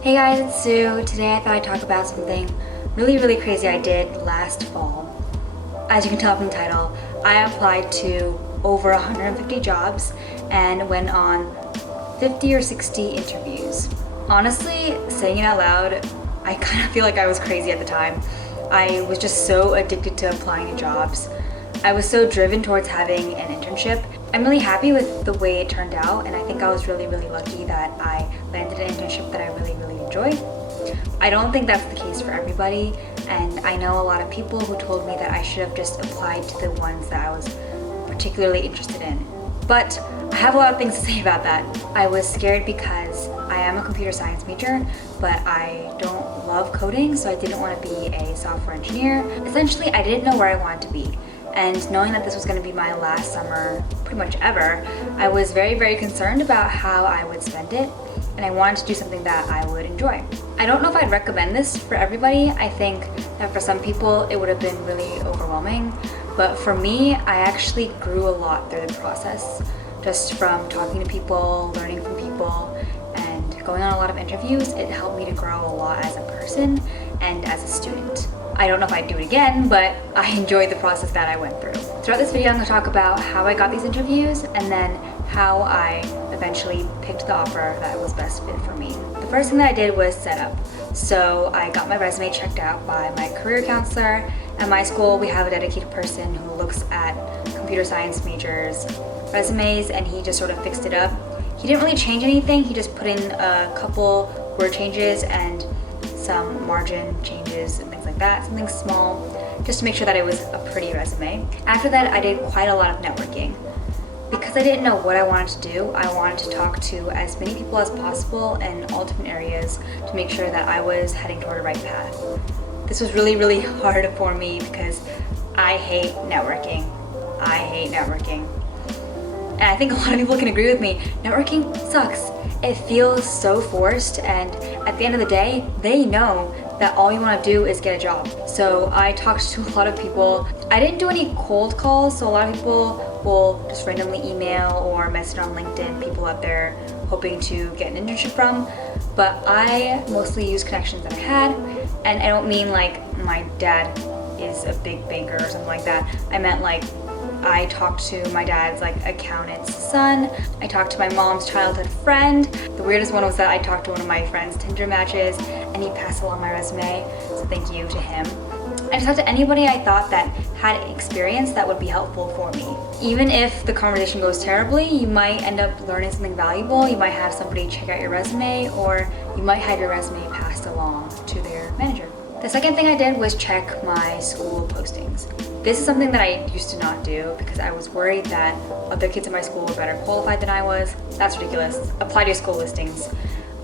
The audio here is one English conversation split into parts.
Hey guys, it's Sue. Today I thought I'd talk about something really crazy I did last fall. As you can tell from the title, I applied to over 150 jobs and went on 50 or 60 interviews. Honestly, saying it out loud, I kind of feel like I was crazy at the time. I was just so addicted to applying to jobs. I was so driven towards having an internship. I'm really happy with the way it turned out, and I think I was really lucky that I landed an internship that I really enjoy. I don't think that's the case for everybody, and I know a lot of people who told me that I should have just applied to the ones that I was particularly interested in. But I have a lot of things to say about that. I was scared because I am a computer science major, but I don't love coding, so I didn't want to be a software engineer. Essentially, I didn't know where I wanted to be. And knowing that this was going to be my last summer pretty much ever, I was very concerned about how I would spend it, and I wanted to do something that I would enjoy. I don't know if I'd recommend this for everybody. I think that for some people it would have been really overwhelming, but for me, I actually grew a lot through the process, just from talking to people, learning from people, and going on a lot of interviews. It helped me to grow a lot as a person and as a student. I don't know if I'd do it again, but I enjoyed the process that I went through. Throughout this video, I'm going to talk about how I got these interviews and then how I eventually picked the offer that was best fit for me. The first thing that I did was set up. So I got my resume checked out by my career counselor. At my school, we have a dedicated person who looks at computer science majors' resumes, and he just sort of fixed it up. He didn't really change anything. He just put in a couple word changes and some margin changes and things like that, something small, just to make sure that it was a pretty resume. After that, I did quite a lot of networking. Because I didn't know what I wanted to do, I wanted to talk to as many people as possible in all different areas to make sure that I was heading toward the right path. This was really hard for me because I hate networking. I hate networking. And I think a lot of people can agree with me. Networking sucks. It feels so forced, and at the end of the day, they know that all you want to do is get a job. So I talked to a lot of people. I didn't do any cold calls, so a lot of people will just randomly email or message on LinkedIn people out there hoping to get an internship from. But I mostly used connections that I had, and I don't mean like my dad is a big banker or something like that. I meant like I talked to my dad's accountant's son. I talked to my mom's childhood friend. The weirdest one was that I talked to one of my friend's Tinder matches, and he passed along my resume, so thank you to him. I just talked to anybody I thought that had experience that would be helpful for me. Even if the conversation goes terribly, you might end up learning something valuable. You might have somebody check out your resume, or you might have your resume passed along to their manager. The second thing I did was check my school postings. This is something that I used to not do because I was worried that other kids in my school were better qualified than I was. That's ridiculous. Apply to your school listings.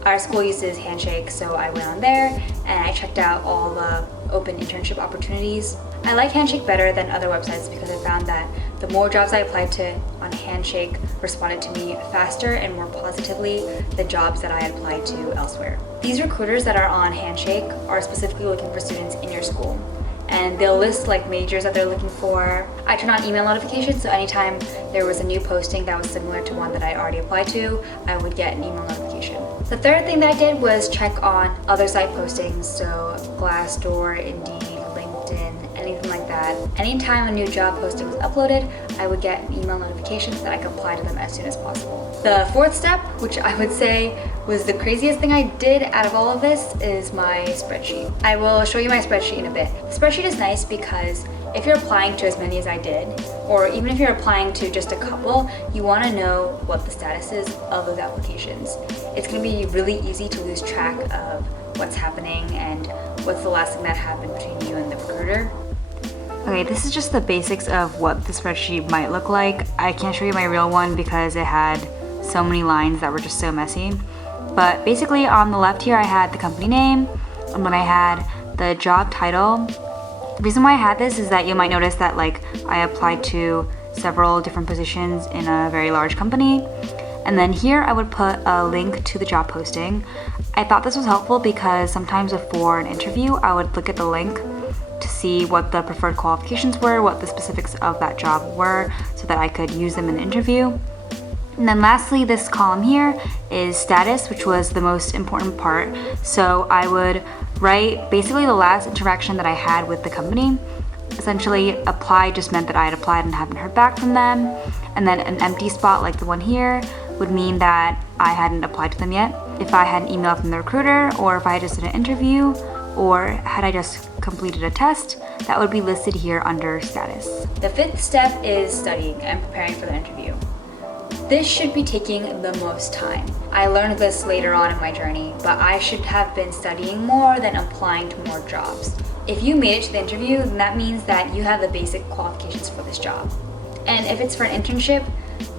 Our school uses Handshake, so I went on there and I checked out all the open internship opportunities. I like Handshake better than other websites because I found that the more jobs I applied to on Handshake responded to me faster and more positively than jobs that I had applied to elsewhere. These recruiters that are on Handshake are specifically looking for students in your school, and they'll list majors that they're looking for. I turn on email notifications, so anytime there was a new posting that was similar to one that I already applied to, I would get an email notification. The third thing that I did was check on other site postings, so Glassdoor, Indeed, LinkedIn, anything like that. Anytime a new job posting was uploaded, I would get an email notification so that I could apply to them as soon as possible. The fourth step, which I would say was the craziest thing I did out of all of this, is my spreadsheet. I will show you my spreadsheet in a bit. The spreadsheet is nice because if you're applying to as many as I did, or even if you're applying to just a couple, you want to know what the status is of those applications. It's going to be really easy to lose track of what's happening and what's the last thing that happened between you and the recruiter. Okay, this is just the basics of what the spreadsheet might look like. I can't show you my real one because it had so many lines that were just so messy. But basically on the left here I had the company name, and then I had the job title. The reason why I had this is that you might notice that I applied to several different positions in a very large company. And then here I would put a link to the job posting. I thought this was helpful because sometimes before an interview I would look at the link to see what the preferred qualifications were, what the specifics of that job were, so that I could use them in the interview. And then lastly, this column here is status, which was the most important part. So I would write basically the last interaction that I had with the company. Essentially, apply just meant that I had applied and haven't heard back from them. And then an empty spot like the one here would mean that I hadn't applied to them yet. If I had an email from the recruiter, or if I had just did an interview, or had I just completed a test, that would be listed here under status. The fifth step is studying and preparing for the interview. This should be taking the most time. I learned this later on in my journey, but I should have been studying more than applying to more jobs. If you made it to the interview, then that means that you have the basic qualifications for this job. And if it's for an internship,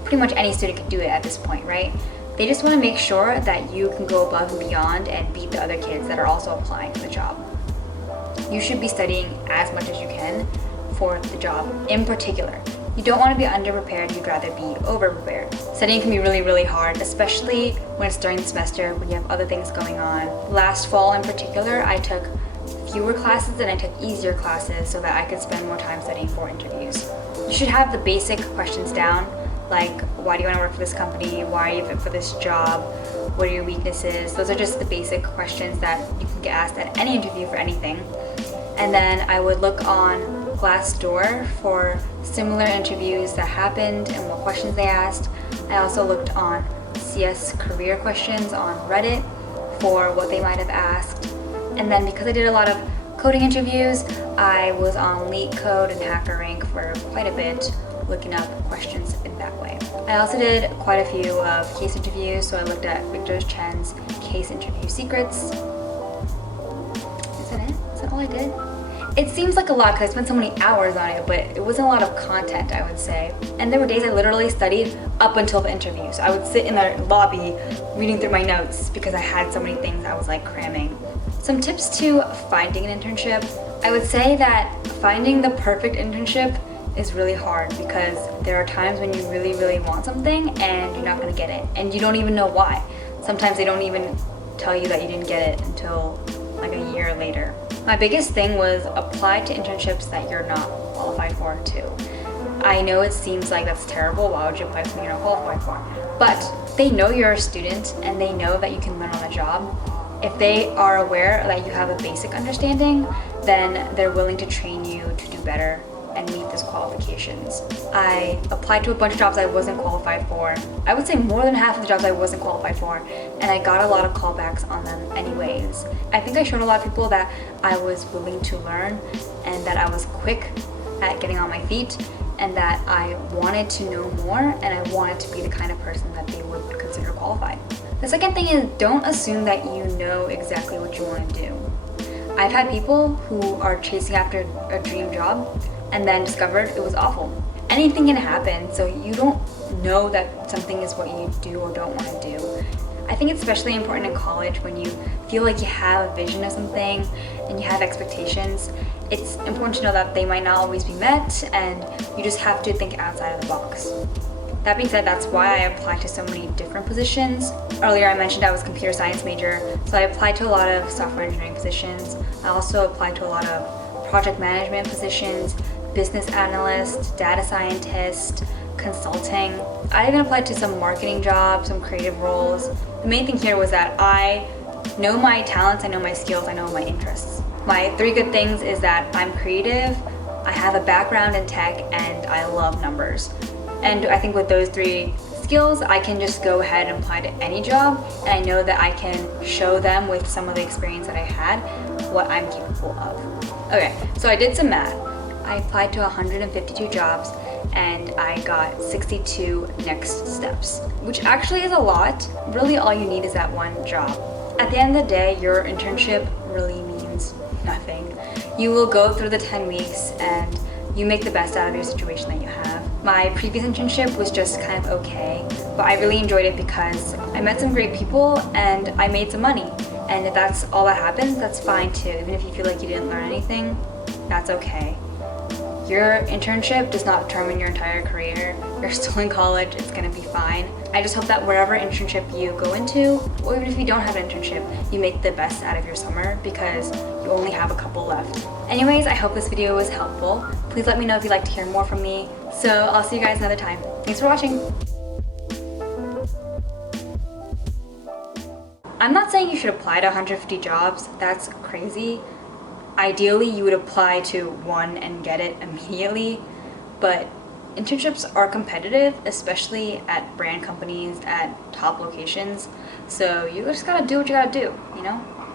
pretty much any student can do it at this point, right? They just want to make sure that you can go above and beyond and beat the other kids that are also applying for the job. You should be studying as much as you can for the job in particular. You don't want to be underprepared, you'd rather be overprepared. Studying can be really, really hard, especially when it's during the semester, when you have other things going on. Last fall in particular, I took fewer classes and I took easier classes so that I could spend more time studying for interviews. You should have the basic questions down, like why do you want to work for this company, why are you fit for this job, what are your weaknesses. Those are just the basic questions that you can get asked at any interview for anything. And then I would look on Glassdoor for similar interviews that happened and what questions they asked. I also looked on CS career questions on Reddit for what they might have asked. And then because I did a lot of coding interviews, I was on LeetCode and HackerRank for quite a bit, looking up questions in that way. I also did quite a few of case interviews, so I looked at Victor Chen's Case Interview Secrets. Is that it? Is that all I did? It seems like a lot because I spent so many hours on it, but it wasn't a lot of content, I would say. And there were days I literally studied up until the interview. So I would sit in the lobby reading through my notes because I had so many things I was like cramming. Some tips to finding an internship. I would say that finding the perfect internship is really hard because there are times when you really, really want something and you're not going to get it. And you don't even know why. Sometimes they don't even tell you that you didn't get it until like a year later. My biggest thing was apply to internships that you're not qualified for too. I know it seems like that's terrible, why would you apply to something you're not qualified for? But they know you're a student and they know that you can learn on the job. If they are aware that you have a basic understanding, then they're willing to train you to do better and meet those qualifications. I applied to a bunch of jobs I wasn't qualified for. I would say more than half of the jobs I wasn't qualified for, and I got a lot of callbacks on them anyways. I think I showed a lot of people that I was willing to learn and that I was quick at getting on my feet and that I wanted to know more and I wanted to be the kind of person that they would consider qualified. The second thing is don't assume that you know exactly what you want to do. I've had people who are chasing after a dream job and then discovered it was awful. Anything can happen, so you don't know that something is what you do or don't want to do. I think it's especially important in college when you feel like you have a vision of something and you have expectations. It's important to know that they might not always be met and you just have to think outside of the box. That being said, that's why I applied to so many different positions. Earlier I mentioned I was a computer science major, so I applied to a lot of software engineering positions. I also applied to a lot of project management positions, business analyst, data scientist, consulting. I even applied to some marketing jobs, some creative roles. The main thing here was that I know my talents, I know my skills, I know my interests. My three good things is that I'm creative, I have a background in tech, and I love numbers. And I think with those three skills, I can just go ahead and apply to any job, and I know that I can show them with some of the experience that I had what I'm capable of. Okay, so I did some math. I applied to 152 jobs and I got 62 next steps, which actually is a lot. Really all you need is that one job. At the end of the day, your internship really means nothing. You will go through the 10 weeks and you make the best out of your situation that you have. My previous internship was just kind of okay, but I really enjoyed it because I met some great people and I made some money. And if that's all that happens, that's fine too. Even if you feel like you didn't learn anything, that's okay. Your internship does not determine your entire career. You're still in college, it's gonna be fine. I just hope that wherever internship you go into, or even if you don't have an internship, you make the best out of your summer because you only have a couple left. Anyways, I hope this video was helpful. Please let me know if you'd like to hear more from me. So I'll see you guys another time. Thanks for watching. I'm not saying you should apply to 150 jobs, that's crazy. Ideally, you would apply to one and get it immediately, but internships are competitive, especially at brand companies, at top locations, so you just gotta do what you gotta do, you know?